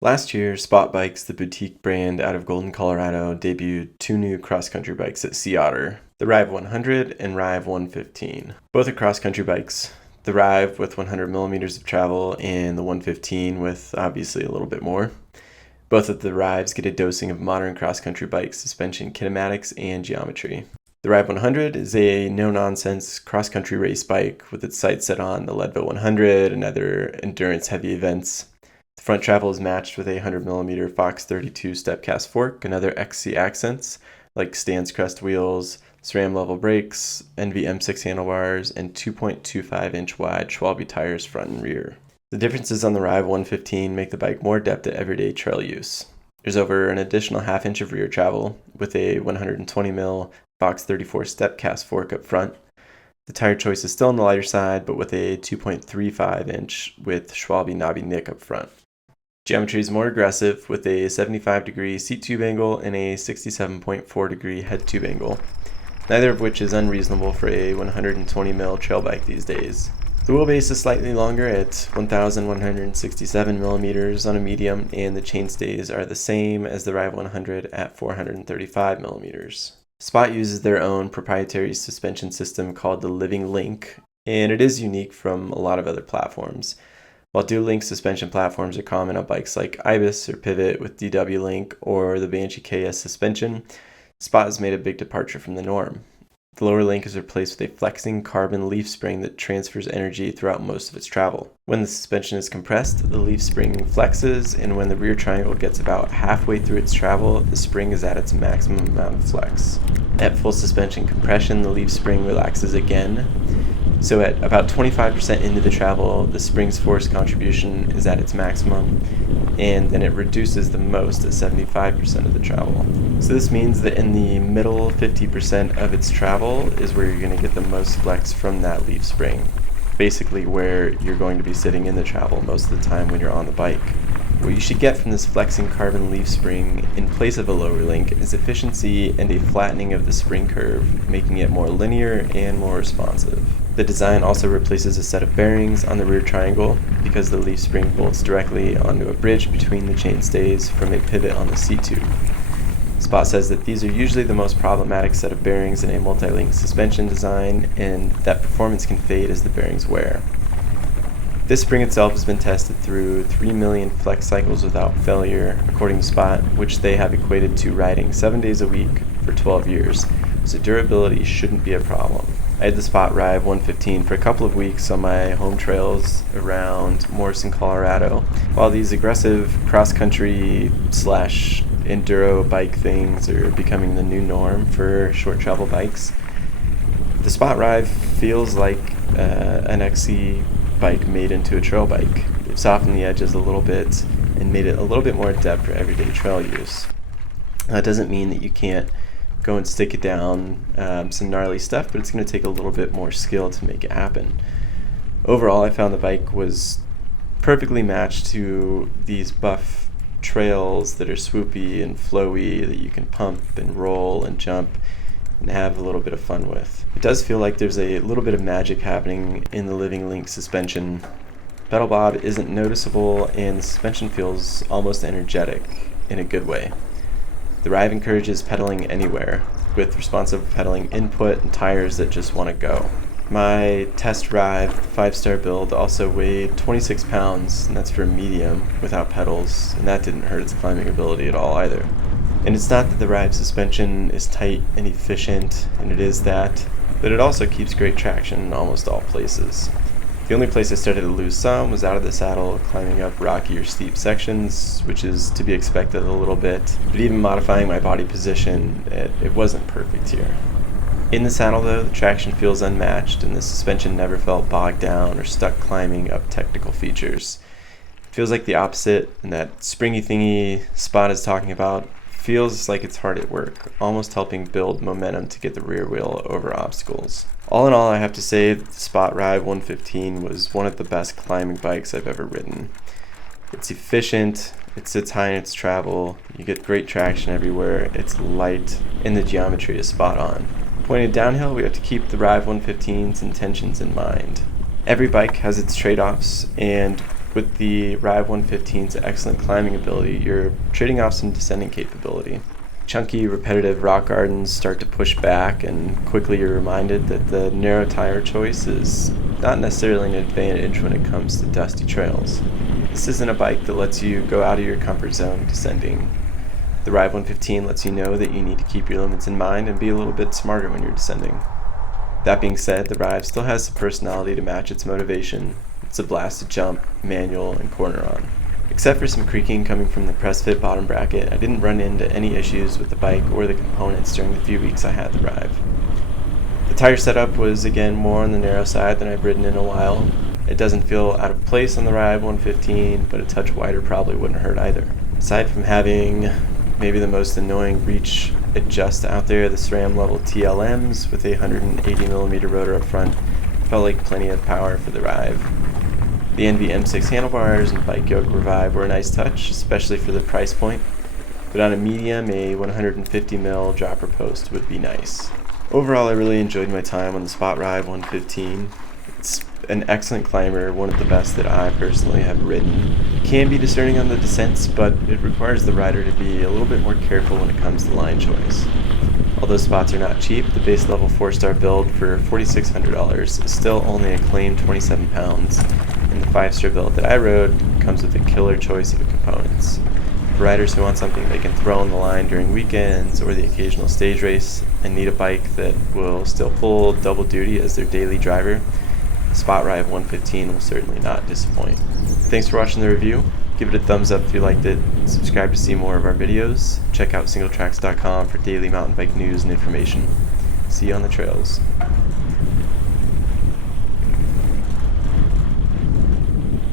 Last year, Spot Bikes, the boutique brand out of Golden, Colorado, debuted two new cross-country bikes at Sea Otter, the Ryve 100 and Ryve 115. Both are cross-country bikes, the Ryve with 100 millimeters of travel and the 115 with obviously a little bit more. Both of the Ryves get a dosing of modern cross-country bike suspension kinematics and geometry. The Ryve 100 is a no-nonsense cross-country race bike with its sights set on the Leadville 100 and other endurance-heavy events. The front travel is matched with a 100mm Fox 32 step-cast fork and other XC accents like Stance crest wheels, SRAM level brakes, NV M6 handlebars, and 2.25-inch wide Schwalbe tires front and rear. The differences on the Ryve 115 make the bike more adept at everyday trail use. There's over an additional half-inch of rear travel with a 120mm Fox 34 step-cast fork up front. The tire choice is still on the lighter side, but with a 2.35-inch with Schwalbe knobby nick up front. Geometry is more aggressive with a 75-degree seat tube angle and a 67.4-degree head tube angle, neither of which is unreasonable for a 120mm trail bike these days. The wheelbase is slightly longer at 1,167mm on a medium, and the chainstays are the same as the Ryve 100 at 435mm. Spot uses their own proprietary suspension system called the Living Link, and it is unique from a lot of other platforms. While dual link suspension platforms are common on bikes like Ibis or Pivot with DW Link or the Banshee KS suspension, Spot has made a big departure from the norm. The lower link is replaced with a flexing carbon leaf spring that transfers energy throughout most of its travel. When the suspension is compressed, the leaf spring flexes, and when the rear triangle gets about halfway through its travel, the spring is at its maximum amount of flex. At full suspension compression, the leaf spring relaxes again. So at about 25% into the travel, the spring's force contribution is at its maximum, and then it reduces the most at 75% of the travel. So this means that in the middle 50% of its travel is where you're going to get the most flex from that leaf spring, basically where you're going to be sitting in the travel most of the time when you're on the bike. What you should get from this flexing carbon leaf spring in place of a lower link is efficiency and a flattening of the spring curve, making it more linear and more responsive. The design also replaces a set of bearings on the rear triangle because the leaf spring bolts directly onto a bridge between the chainstays from a pivot on the seat tube. Spot says that these are usually the most problematic set of bearings in a multi-link suspension design, and that performance can fade as the bearings wear. This spring itself has been tested through 3 million flex cycles without failure, according to Spot, which they have equated to riding 7 days a week for 12 years, so durability shouldn't be a problem. I had the Spot Ryve 115 for a couple of weeks on my home trails around Morrison, Colorado. While these aggressive cross-country / enduro bike things are becoming the new norm for short travel bikes, the Spot Ryve feels like an XC bike made into a trail bike. They've softened the edges a little bit and made it a little bit more adept for everyday trail use. That doesn't mean that you can't go and stick it down some gnarly stuff, but it's going to take a little bit more skill to make it happen. Overall, I found the bike was perfectly matched to these buff trails that are swoopy and flowy that you can pump and roll and jump and have a little bit of fun with. It does feel like there's a little bit of magic happening in the Living Link suspension. Pedal bob isn't noticeable and the suspension feels almost energetic in a good way. The Ryve encourages pedaling anywhere, with responsive pedaling input and tires that just want to go. My test Ryve 5-star build also weighed 26 pounds, and that's for a medium without pedals, and that didn't hurt its climbing ability at all either. And it's not that the Ryve suspension is tight and efficient, and it is that, but it also keeps great traction in almost all places. The only place I started to lose some was out of the saddle, climbing up rocky or steep sections, which is to be expected a little bit, but even modifying my body position, it wasn't perfect here. In the saddle though, the traction feels unmatched, and the suspension never felt bogged down or stuck climbing up technical features. It feels like the opposite, and that springy thingy Spot is talking about feels like it's hard at work, almost helping build momentum to get the rear wheel over obstacles. All in all, I have to say that the Spot Ryve 115 was one of the best climbing bikes I've ever ridden. It's efficient, it sits high in its travel, you get great traction everywhere, it's light, and the geometry is spot on. Pointed downhill, we have to keep the Ryve 115's intentions in mind. Every bike has its trade-offs, and with the Ryve 115's excellent climbing ability, you're trading off some descending capability. Chunky, repetitive rock gardens start to push back, and quickly you're reminded that the narrow tire choice is not necessarily an advantage when it comes to dusty trails. This isn't a bike that lets you go out of your comfort zone descending. The Ryve 115 lets you know that you need to keep your limits in mind and be a little bit smarter when you're descending. That being said, the Ryve still has some personality to match its motivation. It's a blast to jump, manual, and corner on. Except for some creaking coming from the press fit bottom bracket, I didn't run into any issues with the bike or the components during the few weeks I had the Ryve. The tire setup was again more on the narrow side than I've ridden in a while. It doesn't feel out of place on the Ryve 115, but a touch wider probably wouldn't hurt either. Aside from having maybe the most annoying reach adjust out there, the SRAM level TLMs with a 180mm rotor up front felt like plenty of power for the Ryve. The NV M6 handlebars and bike yoke revive were a nice touch, especially for the price point, but on a medium, a 150mm dropper post would be nice. Overall, I really enjoyed my time on the Spot Ryve 115. It's an excellent climber, one of the best that I personally have ridden. It can be discerning on the descents, but it requires the rider to be a little bit more careful when it comes to line choice. Although spots are not cheap, the base level 4-star build for $4,600 is still only a claimed 27 pounds, and the 5-star build that I rode comes with a killer choice of components. For riders who want something they can throw on the line during weekends or the occasional stage race and need a bike that will still pull double duty as their daily driver, Spot Ryve 115 will certainly not disappoint. Thanks for watching the review. Give it a thumbs up if you liked it. Subscribe to see more of our videos. Check out singletracks.com for daily mountain bike news and information. See you on the trails.